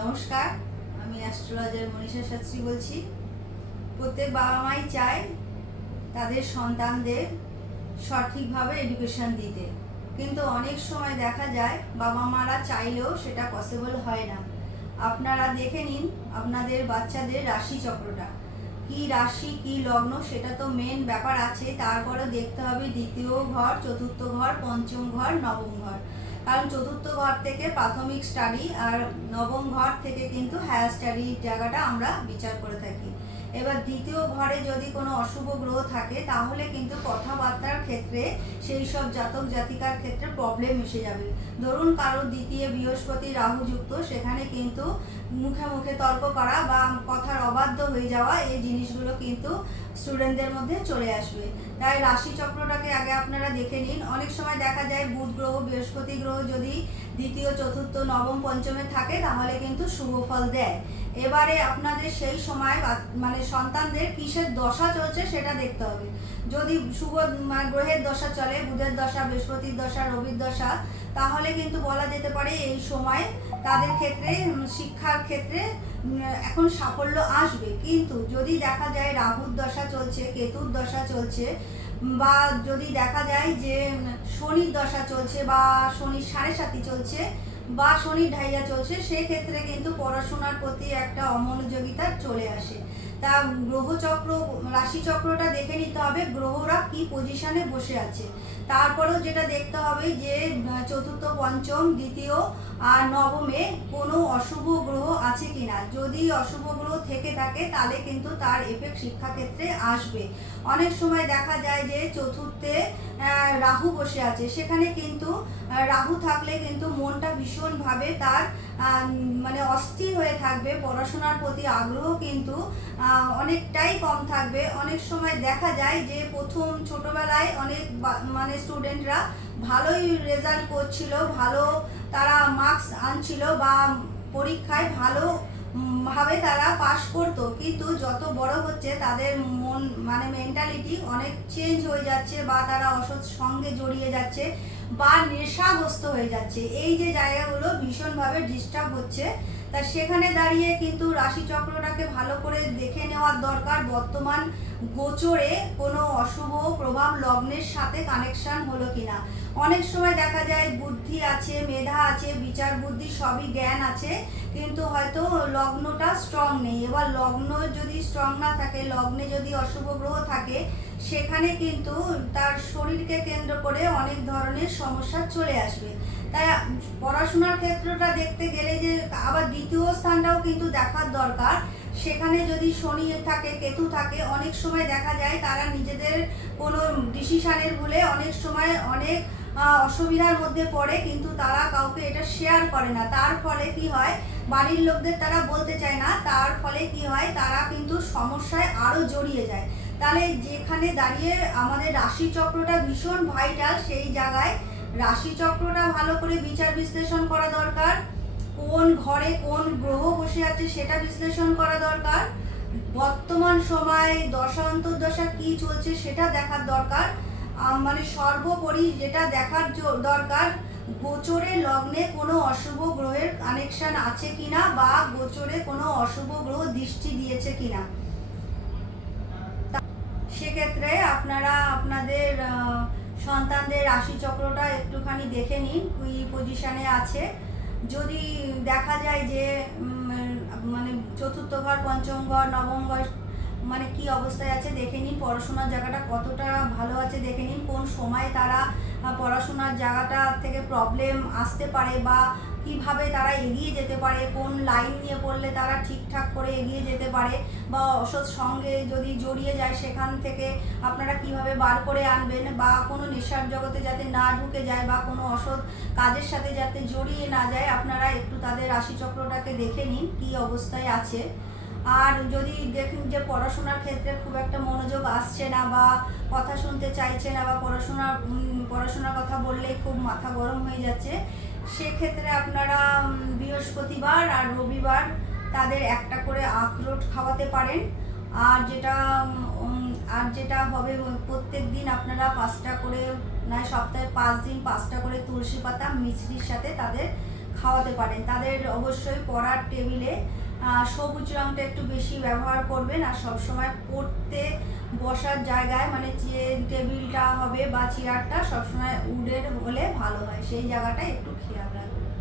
নমস্কার, আমি অ্যাস্ট্রোলজার মনীষা শাস্ত্রী বলছি। প্রত্যেক বাবা মাই চায় তাদের সন্তানদের সঠিকভাবে এডুকেশন দিতে, কিন্তু অনেক সময় দেখা যায় বাবা মারা চাইলেও সেটা পসিবল হয় না। আপনারা দেখে নিন আপনাদের বাচ্চাদের রাশি চক্রটা, কি রাশি কি লগ্ন সেটা তো মেন ব্যাপার আছে, তারপরে দেখতে হবে দ্বিতীয় ঘর, চতুর্থ ঘর, পঞ্চম ঘর, নবম ঘর। কারণ চতুর্থ ঘর থেকে প্রাথমিক স্টাডি আর নবম ঘর থেকে কিন্তু হায়ার স্টাডির জায়গাটা আমরা বিচার করে থাকি। এবার দ্বিতীয় ঘরে যদি কোনো অশুভ গ্রহ থাকে তাহলে কিন্তু কথাবার্তার ক্ষেত্রে সেই সব জাতক জাতিকার ক্ষেত্রে প্রবলেম এসে যাবে। ধরুন কারোর দ্বিতীয় বৃহস্পতি রাহু যুক্ত, সেখানে কিন্তু মুখে মুখে তর্ক করা বা কথার অবাধ্য হয়ে যাওয়া, এই জিনিসগুলো কিন্তু স্টুডেন্টদের মধ্যে চলে আসবে। তাই রাশি চক্রটাকে আগে আপনারা দেখে নিন। অনেক সময় দেখা যায় বুধ গ্রহ বৃহস্পতি গ্রহ যদি দ্বিতীয় চতুর্থ নবম পঞ্চমে থাকে তাহলে কিন্তু শুভ ফল দেয়। এবারে আপনাদের সেই সময় মানে সন্তানদের কিসের দশা চলছে সেটা দেখতে হবে। যদি শুভ গ্রহের দশা চলে, বুধের দশা, বৃহস্পতির দশা, রবির দশা, তাহলে কিন্তু বলা যেতে পারে এই সময় তাদের ক্ষেত্রে শিক্ষার ক্ষেত্রে এখন সাফল্য আসবে। কিন্তু যদি দেখা যায় রাহুর দশা চলছে, কেতুর দশা চলছে, বা যদি দেখা যায় যে শনির দশা চলছে বা শনির 7.5 চলছে বা শনির ঢাইয়া চলছে, সেক্ষেত্রে কিন্তু পড়াশোনার প্রতি একটা অমনোযোগিতা চলে আসে। তা গ্রহচক্র রাশিচক্রটা দেখে নিতে হবে গ্রহরা কি পজিশনে বসে আছে। তারপরেও যেটা দেখতে হবে যে চতুর্থ, পঞ্চম, দ্বিতীয় আর নবমে কোনো অশুভ গ্রহ আছে কিনা। যদি অশুভ গ্রহ থেকে থাকে তাহলে কিন্তু তার এফেক্ট শিক্ষাক্ষেত্রে আসবে। অনেক সময় দেখা যায় যে চতুর্থে রাহু বসে আছে, সেখানে কিন্তু রাহু থাকলে কিন্তু মনটা ভীষণভাবে তার মানে অস্থির হয়ে থাকবে, পড়াশোনার প্রতি আগ্রহ কিন্তু অনেকটাই কম থাকবে। অনেক সময় দেখা যায় যে প্রথম ছোটবেলায় অনেক মানে স্টুডেন্টরা ভালোই রেজাল্ট করছিল, ভালো তারা মার্কস আনছিল বা পরীক্ষায় ভালো ভাবে তারা পাশ করতো, কিন্তু যত বড় হচ্ছে তাদের মন মানে মেন্টালিটি অনেক চেঞ্জ হয়ে যাচ্ছে, বা তারা অসৎ সঙ্গে জড়িয়ে যাচ্ছে বা নেশাগ্রস্ত হয়ে যাচ্ছে। এই যে জায়গাগুলো ভীষণভাবে ডিস্টার্ব হচ্ছে। তা সেখানে দাঁড়িয়ে কিন্তু রাশিচক্রটাকে ভালো করে দেখে নেওয়ার দরকার, বর্তমান গোচরে কোনো অশুভ প্রভাব লগ্নের সাথে কানেকশন হলো কিনা। অনেক সময় দেখা যায় বুদ্ধি আছে, মেধা আছে, বিচার বুদ্ধি সবই জ্ঞান আছে, কিন্তু হয়তো লগ্নটা স্ট্রং নেই। এবার লগ্ন যদি স্ট্রং না থাকে, লগ্নে যদি অশুভ গ্রহ থাকে, সেখানে কিন্তু তার শরীরকে কেন্দ্র করে অনেক ধরনের সমস্যা চলে আসবে। তাই পড়াশোনার ক্ষেত্রটা দেখতে গেলে যে আবার দ্বিতীয় স্থানটাও কিন্তু দেখার দরকার। সেখানে যদি শনি থাকে, কেতু থাকে, অনেক সময় দেখা যায় তারা নিজেদের কোনো ডিসিশনের ভুলে অনেক সময় অনেক অসুবিধার মধ্যে পড়ে, কিন্তু তারা কাউকে এটা শেয়ার করে না। তার ফলে কি হয়, বাড়ির লোকদের তারা বলতে চায় না, তার ফলে কি হয় তারা কিন্তু সমস্যায় আরও জড়িয়ে যায়। তাহলে যেখানে দাঁড়িয়ে আমাদের রাশিচক্রটা ভীষণ ভাইটাল, সেই জায়গায় রাশিচক্রটা ভালো করে বিচার বিশ্লেষণ করা দরকার। কোন ঘরে কোন গ্রহ বসে আছে সেটা বিশ্লেষণ করা দরকার। বর্তমান সময় দশা অন্তর্দশা কি চলছে সেটা দেখার দরকার। মানে সর্বোপরি যেটা দেখার দরকার, গোচরে লগ্নে কোনো অশুভ গ্রহের কানেকশন আছে কিনা, বা গোচরে কোনো অশুভ গ্রহ দৃষ্টি দিয়েছে কিনা। সেক্ষেত্রে আপনারা আপনাদের সন্তানদের রাশিচক্রটা একটুখানি দেখে নিন কি পজিশনে আছে। যদি দেখা যায় যে মানে চতুর্থ ঘর, পঞ্চম ঘর, নবম ঘর মানে কি অবস্থায় আছে দেখে নিন, পড়াশোনার জায়গাটা কতটা ভালো আছে দেখে নিন, কোন সময় তারা পড়াশোনার জায়গাটা থেকে প্রবলেম আসতে পারে বা কিভাবে তারা এগিয়ে যেতে পারে, কোন লাইন নিয়ে পড়লে তারা ঠিকঠাক করে এগিয়ে যেতে পারে, বা অসৎ সঙ্গে যদি জড়িয়ে যায় সেখান থেকে আপনারা কিভাবে বার করে আনবেন, বা কোনো নেশার জগতে যাতে না ঢুকে যায় বা কোনো অসৎ কাজের সাথে যাতে জড়িয়ে না যায়, আপনারা একটু তাদের রাশিচক্রটাকে দেখে নিন কি অবস্থায় আছে। আর যদি দেখুন যে পড়াশোনার ক্ষেত্রে খুব একটা মনোযোগ আসছে না, বা কথা শুনতে চাইছে না, বা পড়াশোনার কথা বললেই খুব মাথা গরম হয়ে যাচ্ছে, সেক্ষেত্রে আপনারা বৃহস্পতিবার আর রবিবার তাদের একটা করে আখরোট খাওয়াতে পারেন। আর যেটা হবে প্রত্যেক দিন আপনারা 5টা করে, নয় সপ্তাহে 5 দিন 5টা করে তুলসী পাতা মিছরির সাথে তাদের খাওয়াতে পারেন। তাদের অবশ্যই পড়ার টেবিলে সবুজ রঙটা একটু বেশি ব্যবহার করবেন। আর সবসময় পড়তে বসার জায়গায় মানে যে টেবিলটা হবে বা চেয়ারটা সবসময় উডের হলে ভালো হয়, সেই জায়গাটায় একটু খেয়াল রাখবেন।